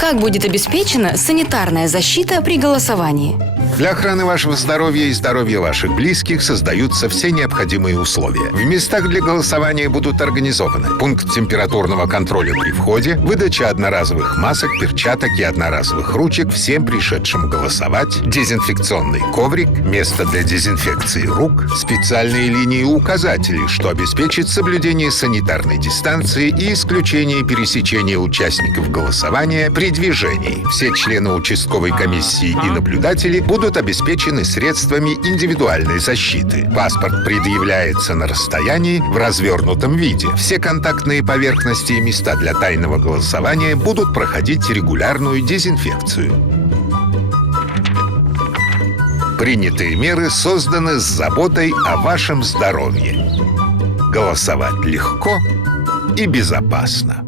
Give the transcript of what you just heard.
Как будет обеспечена санитарная защита при голосовании? Для охраны вашего здоровья и здоровья ваших близких создаются все необходимые условия. В местах для голосования будут организованы пункт температурного контроля при входе, выдача одноразовых масок, перчаток и одноразовых ручек всем пришедшим голосовать, дезинфекционный коврик, место для дезинфекции рук, специальные линии указателей, что обеспечит соблюдение санитарной дистанции и исключение пересечения участников голосования при движении. Все члены участковой комиссии и наблюдатели будут обеспечены средствами индивидуальной защиты. Паспорт предъявляется на расстоянии в развернутом виде. Все контактные поверхности и места для тайного голосования будут проходить регулярную дезинфекцию. Принятые меры созданы с заботой о вашем здоровье. Голосовать легко и безопасно.